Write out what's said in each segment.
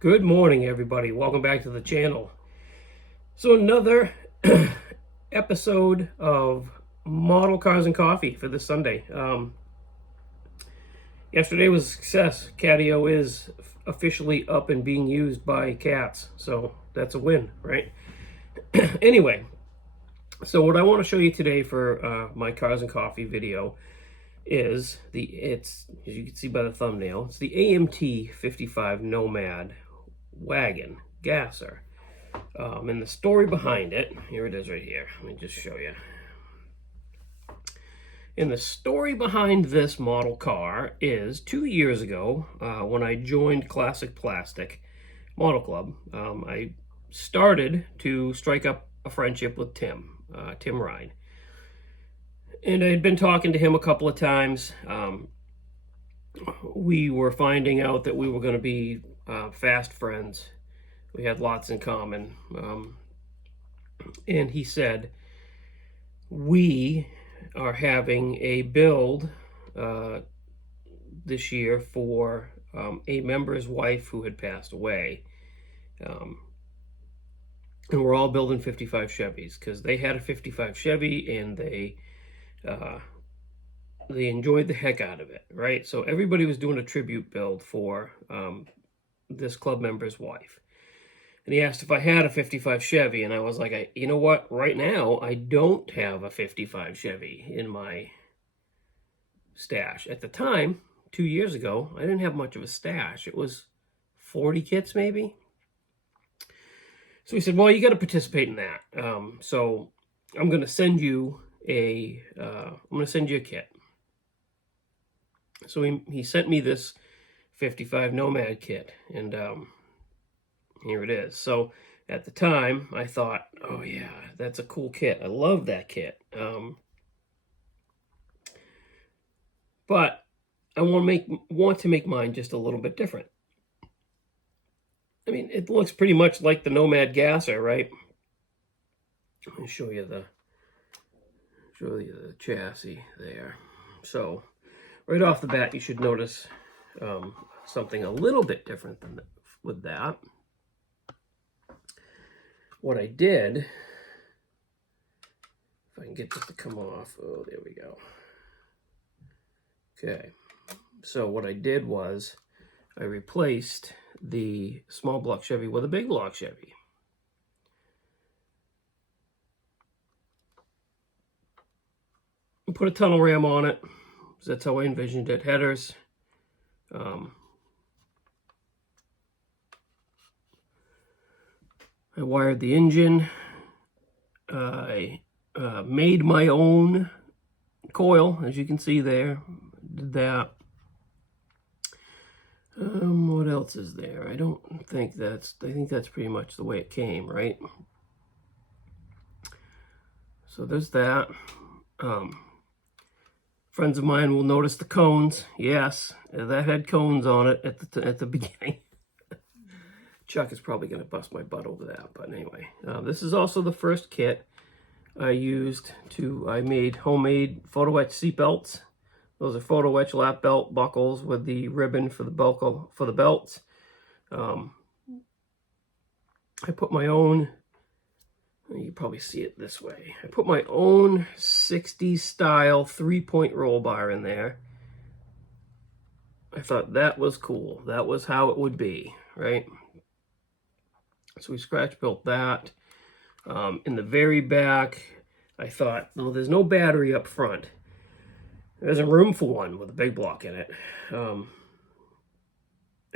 Good morning, everybody. Welcome back to the channel. So another episode of Model Cars and Coffee for this Sunday. Yesterday was a success. Catio is officially up and being used by cats, so that's a win, right? Anyway, so what I want to show you today for my Cars and Coffee video is it's as you can see by the thumbnail, it's the AMT 55 Nomad wagon gasser. And the story behind it, here it is right here. Let me just show you. And the story behind this model car is 2 years ago when I joined Classic Plastic Model Club. I started to strike up a friendship with Tim Ryan. And I had been talking to him a couple of times. We were finding out that we were going to be fast friends. We had lots in common. And he said, we are having a build this year for a member's wife who had passed away. And we're all building 55 Chevys because they had a 55 Chevy and they enjoyed the heck out of it, right? So everybody was doing a tribute build for this club member's wife. And he asked if I had a 55 Chevy, and I was like, you know what? Right now, I don't have a 55 Chevy in my stash. At the time, 2 years ago, I didn't have much of a stash. It was 40 kits, maybe. So he said, well, you got to participate in that. So I'm going to send you a kit. So he sent me this 55 Nomad kit, and here it is. So at the time, I thought, oh yeah, that's a cool kit. I love that kit. But I want to make mine just a little bit different. I mean, it looks pretty much like the Nomad Gasser, right? Let me show you the chassis there. So right off the bat, you should notice something a little bit different with that. What I did, if I can get this to come off, oh, there we go. Okay, so what I did was I replaced the small block Chevy with a big block Chevy. Put a tunnel ram on it. That's how I envisioned it. Headers. I wired the engine. I made my own coil, as you can see there. Did that. What else is there? I think that's pretty much the way it came, right? So there's that. Friends of mine will notice the cones. Yes, that had cones on it at the beginning. Chuck is probably going to bust my butt over that, but anyway. This is also the first kit I used I made homemade photo etch seat belts. Those are photo etch lap belt buckles with the ribbon for the belts. I put my own, you can probably see it this way. I put my own 60s style 3-point roll bar in there. I thought that was cool. That was how it would be, right? So we scratch built that. In the very back, I thought, well, there's no battery up front. There's a room for one with a big block in it. I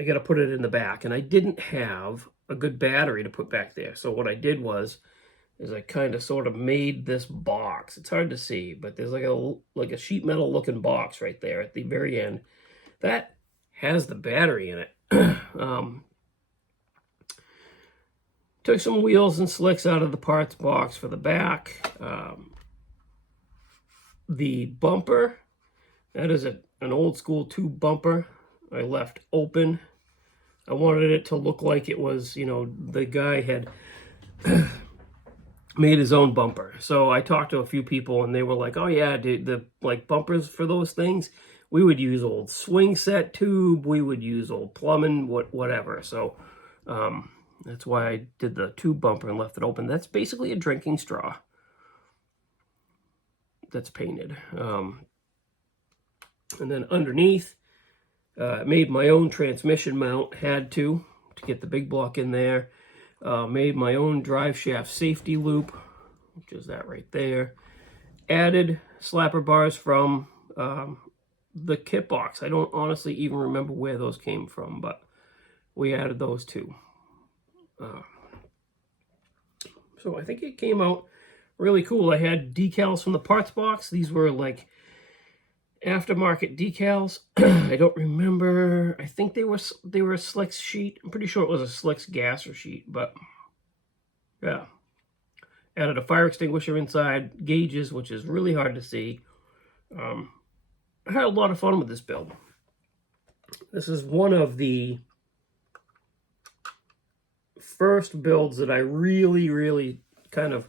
got to put it in the back, and I didn't have a good battery to put back there. So what I did was I kind of sort of made this box. It's hard to see, but there's like a sheet metal looking box right there at the very end that has the battery in it. Took some wheels and slicks out of the parts box for the back. The bumper, that is an old school tube bumper I left open. I wanted it to look like it was, the guy had made his own bumper. So I talked to a few people and they were like, oh yeah, dude, the bumpers for those things, we would use old swing set tube, we would use old plumbing, whatever. So That's why I did the tube bumper and left it open. That's basically a drinking straw that's painted. And then underneath, made my own transmission mount, had to get the big block in there. Made my own drive shaft safety loop, which is that right there. Added slapper bars from the kit box. I don't honestly even remember where those came from, but we added those too. So I think it came out really cool. I had decals from the parts box. These were like aftermarket decals. I don't remember. I think they were a Slicks sheet. I'm pretty sure it was a Slicks gasser sheet, but yeah. Added a fire extinguisher inside, gauges, which is really hard to see. I had a lot of fun with this build. This is one of the first builds that I really kind of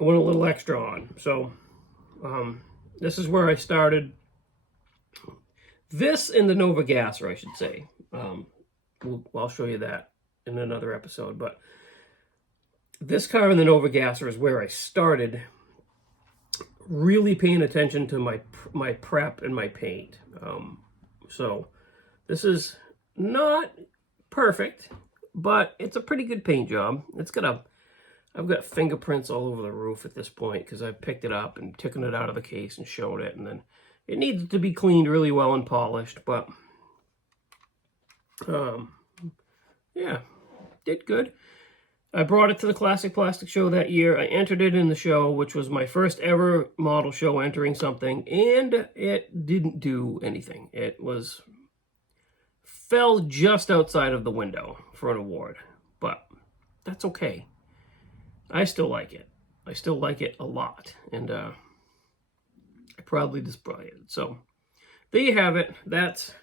went a little extra on. So this is where I started. This and the Nova Gasser, I should say. I'll show you that in another episode. But this car and the Nova Gasser is where I started really paying attention to my prep and my paint. So this is not perfect, but it's a pretty good paint job. I've got fingerprints all over the roof at this point because I picked it up and taken it out of the case and showed it, and then it needs to be cleaned really well and polished, but yeah, did good. I brought it to the Classic Plastic Show that year. I entered it in the show, which was my first ever model show entering something, and it didn't do anything. It fell just outside of the window for an award, but that's okay. I still like it. I still like it a lot, and I proudly display it. So there you have it. That's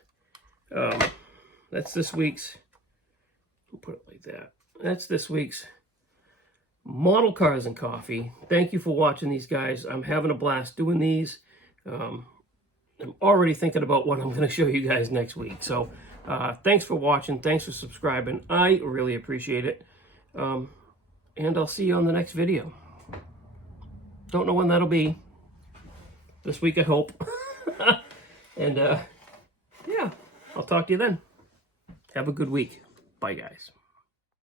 this week's. We'll put it like that. That's this week's Model Cars and Coffee. Thank you for watching these, guys. I'm having a blast doing these. I'm already thinking about what I'm going to show you guys next week. So thanks for watching. Thanks for subscribing. I really appreciate it. And I'll see you on the next video. Don't know when that'll be. This week, I hope. And yeah, I'll talk to you then. Have a good week. Bye, guys.